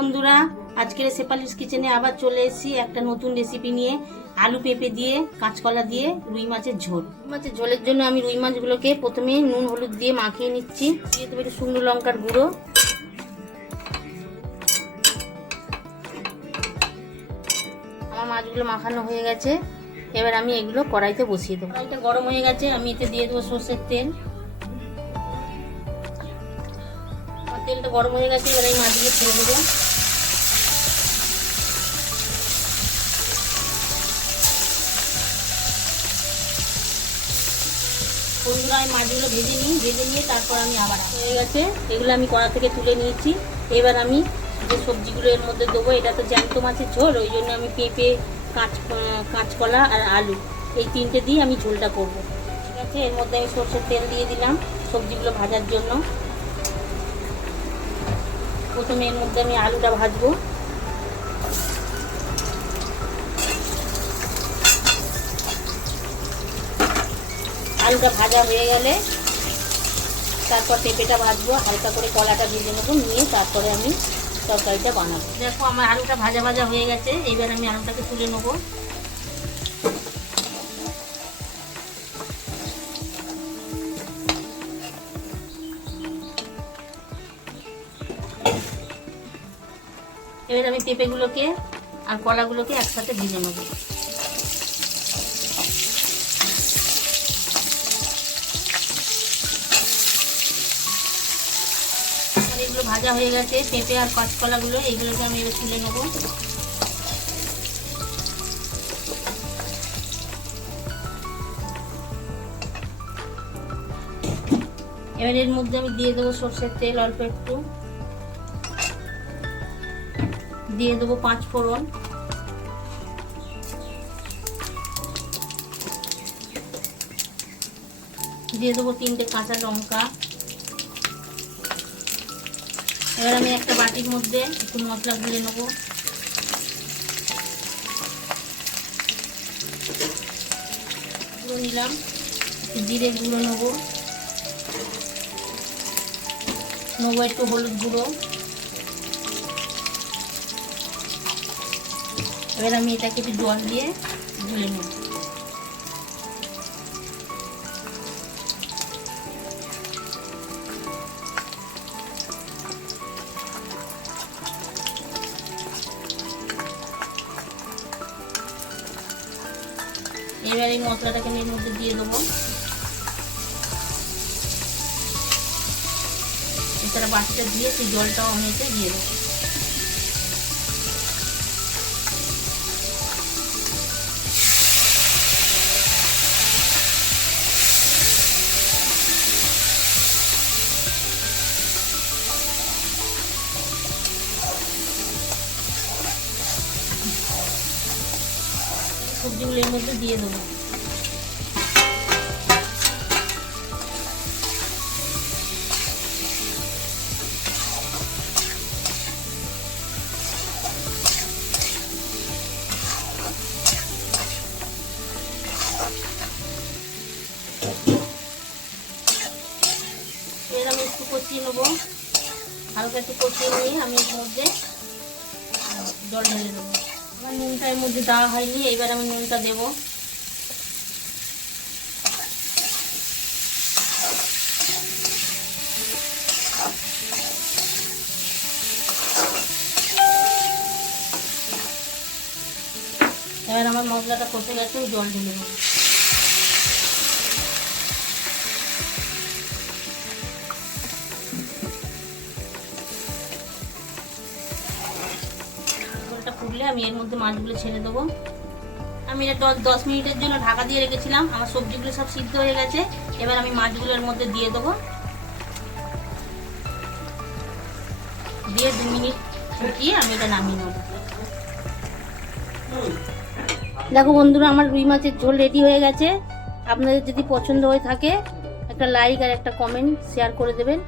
বন্ধুরা, আজকের শেফালিস কিচেনে আবার চলে এসেছি একটা নতুন রেসিপি নিয়ে। আলু পেঁপে দিয়ে কাঁচকলা দিয়ে রুই মাছের ঝোল। মাছের ঝোলের জন্য আমি রুই মাছগুলোকে প্রথমে নুন হলুদ দিয়ে মাখিয়ে নিচ্ছি। দিয়ে দেবো একটু শুকনো লঙ্কার গুঁড়ো। আমার মাছগুলো মাখানো হয়ে গেছে, এবার আমি এগুলো কড়াইতে বসিয়ে দেবো। কড়াইটা গরম হয়ে গেছে, আমি এতে দিয়ে দেবো সর্ষের তেল। তেলটা গরম হয়ে গেছে, এবার এই মাছগুলো ছেড়ে দেবো। বন্ধুরা, আমি মাছগুলো ভেজে নিয়ে তারপর আমি আবার হয়ে গেছে, এগুলো আমি কড়া থেকে তুলে নিয়েছি। এবার আমি যে সবজিগুলো এর মধ্যে দেবো, এটা তো জ্যান্ত মাছের ঝোল, ওই জন্য আমি পেঁপে, কাঁচকলা আর আলু এই তিনটে দিয়ে আমি ঝোলটা করব। ঠিক আছে, এর মধ্যে আমি সরষের তেল দিয়ে দিলাম সবজিগুলো ভাজার জন্য। প্রথমে এর মধ্যে আমি আলুটা ভাজবো। আলুটা ভাজা হয়ে গেলে তারপর পেঁপেটা ভাজবো, হালকা করে কলাটা ভেজে নেবো, নিয়ে তারপরে আমি তরকারিটা বানাবো। দেখো, আমার আলুটা ভাজা হয়ে গেছে, এবার আমি আলুটাকে তুলে নেবো। এবার আমি পেঁপেগুলোকে আর কলাগুলোকে একসাথে ভেজে নেবো। এগুলো ভাজা হয়ে গেছে, পেঁপে আর কাঁচকলাগুলো, এগুলোকে আমি এবার তুলে নেবো। এবার এর মধ্যে আমি দিয়ে দেবো সরষের তেল অল্প একটু, দিয়ে দেবো 5 ফোড়ন, দিয়ে দেবো 3টে কাঁচা লঙ্কা। এবার আমি একটা বাটির মধ্যে একটু মশলা গুলে নেবো। গুঁড়ো নিলাম, জিরে গুঁড়ো নেবো একটু হলুদ গুঁড়ো। এবার আমি এটাকে একটু জল দিয়ে গুলে নেব। এবার এই মশলাটাকে আমি এর মধ্যে দিয়ে দেবো। এছাড়া বাটিটা দিয়ে সেই জলটাও আমি এতে দিয়ে দেবো। সবজিগুলো এর মধ্যে দিয়ে দেবো। এর আমি একটু কষিয়ে নেবো, হালকা একটু কষিয়ে নিয়ে আমি এর মধ্যে জল ঢেলে দেবো। আমার নুনটা এর মধ্যে দেওয়া হয়নি, এইবার আমি নুনটা দেবো। এবার আমার মশলাটা কষে গেছে, জল ঢেলে দেবো। জলটা ফুটলে আমি এর মধ্যে মাছগুলো ছেড়ে দেবো। আমি এটা 10 মিনিটের জন্য ঢাকা দিয়ে রেখেছিলাম। আমার সবজিগুলো সব সিদ্ধ হয়ে গেছে, এবার আমি মাছগুলো এর মধ্যে দিয়ে দেবো। দিয়ে 2 মিনিট ফুটিয়ে আমি এটা নামিয়ে নেব। দেখো বন্ধুরা, আমার রুই মাছের ঝোল রেডি হয়ে গেছে। আপনাদের যদি পছন্দ হয়ে থাকে একটা লাইক আর একটা কমেন্ট শেয়ার করে দেবেন।